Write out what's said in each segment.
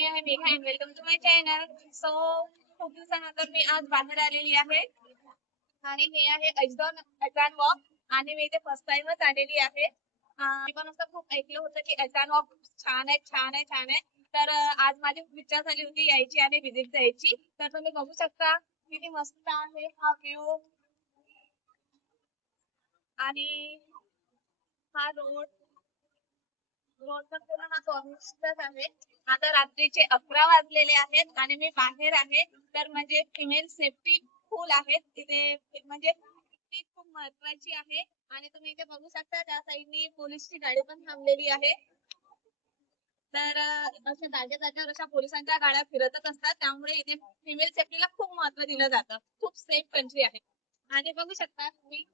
मी आहे Megha and welcome to my channel. So खूप दिवसानंतर मी आज बाहेर आलेली आहे आणि हे आहे अजान वॉक आणि मी इथे फर्स्ट टाइमच आलेली आहे. मी पण असं खूप ऐकलं होतं की अजान वॉक छान आहे छान आहे छान आहे. तर आज माझी इच्छा झाली होती यायची आणि व्हिजिट द्यायची. तर तुम्ही बघू शकता किती मस्त आहे हा व्ह्यू आणि हा रोड रोड पण पूर्ण हा टॉरिस्टच आहे. आता रात्रीचे 11 वाजलेले आहेत आणि मी बाहेर आहे. तर म्हणजे फिमेल सेफ्टी फुल आहे तिथे, म्हणजे ती खूप महत्वाची आहे. आणि तुम्ही इथे बघू शकता त्या साईडनी पोलीसची गाडी पण थांबलेली आहे. तर अशा जाग्या जागेवर अशा पोलिसांच्या गाड्या फिरतच असतात, त्यामुळे इथे फिमेल सेफ्टीला खूप महत्व दिलं जातं. खूप सेफ कंट्री आहे. आणि बघू शकता तुम्ही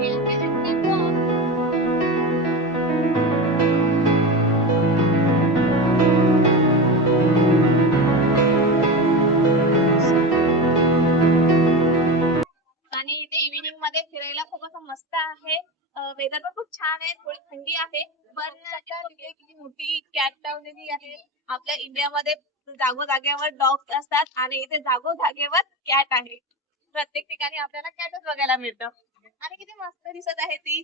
हे आहे Ajman Walk. आणि इथे इव्हिनिंग मध्ये फिरायला खूप असं मस्त आहे. वेदर पण खूप छान आहे, थोडी थंडी आहे. पण तिथे किती मोठी कॅट लावलेली आहे. आपल्या इंडियामध्ये जागोजागेवर डॉग्स असतात आणि इथे जागोजागेवर कॅट आहे. प्रत्येक ठिकाणी आपल्याला कॅटच बघायला मिळतं आणि किती मस्त दिसत आहे ती.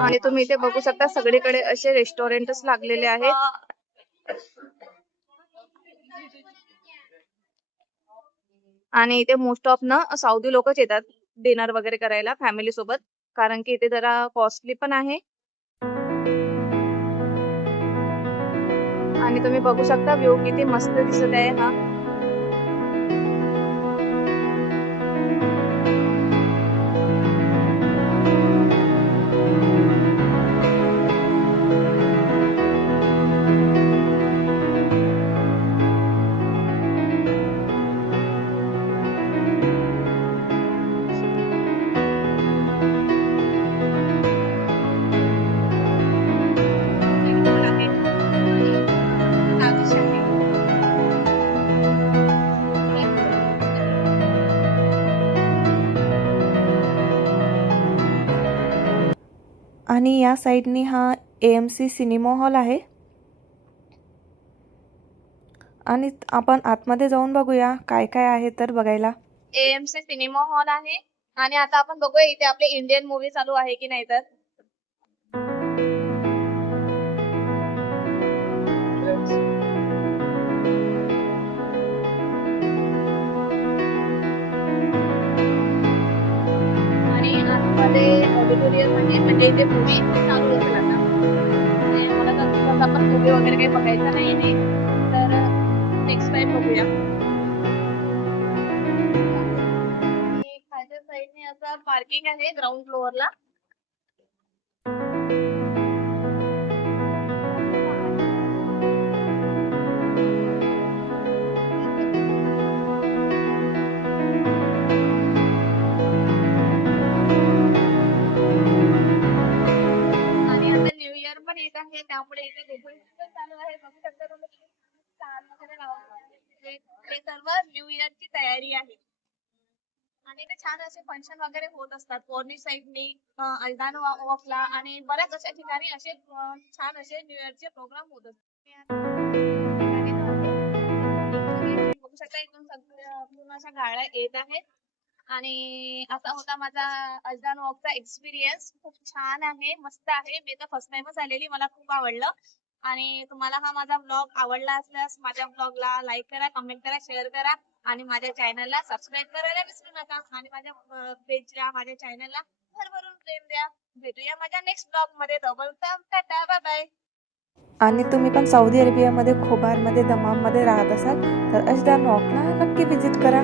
आणि तुम्ही इथे बघू शकता सगळीकडे असे रेस्टॉरंटच लागलेले आहेत. आणि इथे मोस्ट ऑफ ना साऊदी लोकच येतात डिनर वगैरे करायला फॅमिली सोबत, कारण की इथे जरा कॉस्टली पण आहे. आणि तुम्ही बघू शकता व्ह्यू किती मस्त दिसत आहे हा. आहे आणि ताजिश आहे. आणि या साईडनी हा AMC सिनेमा हॉल आहे. आणि आपण आतमध्ये जाऊन बघूया काय काय आहे तर बघायला. AMC सिनेमा हॉल आहे आणि आता आपण बघूया इथे आपले इंडियन मूवी चालू आहे की नाही तर. आणि आतमध्ये ऑडिटोरियम आहे, म्हणजे इथे मूवी चालू असेल आता. आणि मला तर तसं आपण मूवी वगैरे काही बघायचं नाहीये, तर नेक्स्ट टाइम बघूया. आणि खालच्या साईडने असं पार्किंग आहे ग्राउंड फ्लोअरला. आणि आता न्यू इयर पण येत आहे, त्यामुळे इथे डेकोरेशन चालू आहे. बघू शकता तुम्ही स्टार वगैरे लावले. ते सर्व न्यू इयरची तयारी आहे. आणि इथे छान असे फंक्शन वगैरे होत असतात पौर्णी साईडनी, अल्दान वॉकला आणि बऱ्याच अशा ठिकाणी असे छान असे न्यू इयरचे प्रोग्राम होत असतात. बघू शकता इथून सगळ्या पूर्ण अशा गाड्या येत आहेत. आणि असा होता माझा अजदान वॉकचा एक्सपिरियन्स. खूप छान आहे, मस्त आहे. मी तर फर्स्ट टाइमच आलेली, मला खूप आवडलं. आणि तुम्हाला हा माझा ब्लॉग आवडला असल्यास माझ्या ब्लॉगला लाईक करा, कमेंट करा, शेअर करा आणि माझ्या चॅनलला सबस्क्राईब करायला विसरू नका. आणि माझ्या पेजला, माझ्या चॅनलला भरभरून प्रेम द्या. भेटूया माझ्या नेक्स्ट ब्लॉग मध्ये. तोपर्यंत टाटा, बाय बाय. आणि तुम्ही पण सौदी अरेबियामध्ये खोबारमध्ये दमाममध्ये राहत असाल तर अजदान वॉकला नक्की व्हिजिट करा.